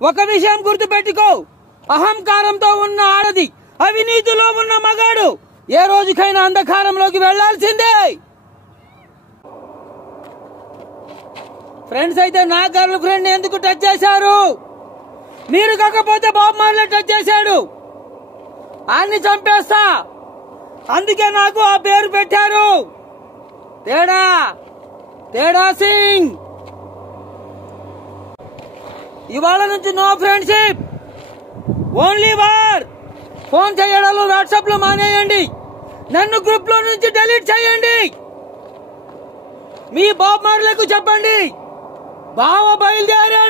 ఒక విషయం గుర్తుపెట్టుకో, అహంకారంతో ఉన్న ఆడది, అవినీతిలో ఉన్న మగాడు ఏ రోజుకైనా అంధకారంలోకి వెళ్లాల్సిందే. ఫ్రెండ్స్ అయితే నా గర్ల్ ఫ్రెండ్ ఎందుకు టచ్ చేశారు? మీరు కాకపోతే బాబ్ మార్లే టచ్ చేశాడు. ఆయన్ని చంపేస్తా, అందుకే నాకు ఆ పేరు పెట్టారు. తేడా తేడా సింగ్. ఇవాళ నుంచి no friendship, only war. Phone చేయడాలు వాట్సాప్ లో మానేయండి. నన్ను గ్రూప్ లో నుంచి డిలీట్ చేయండి. మీ బాబ్ మార్లకు చెప్పండి, బావ బయలుదేరాడు.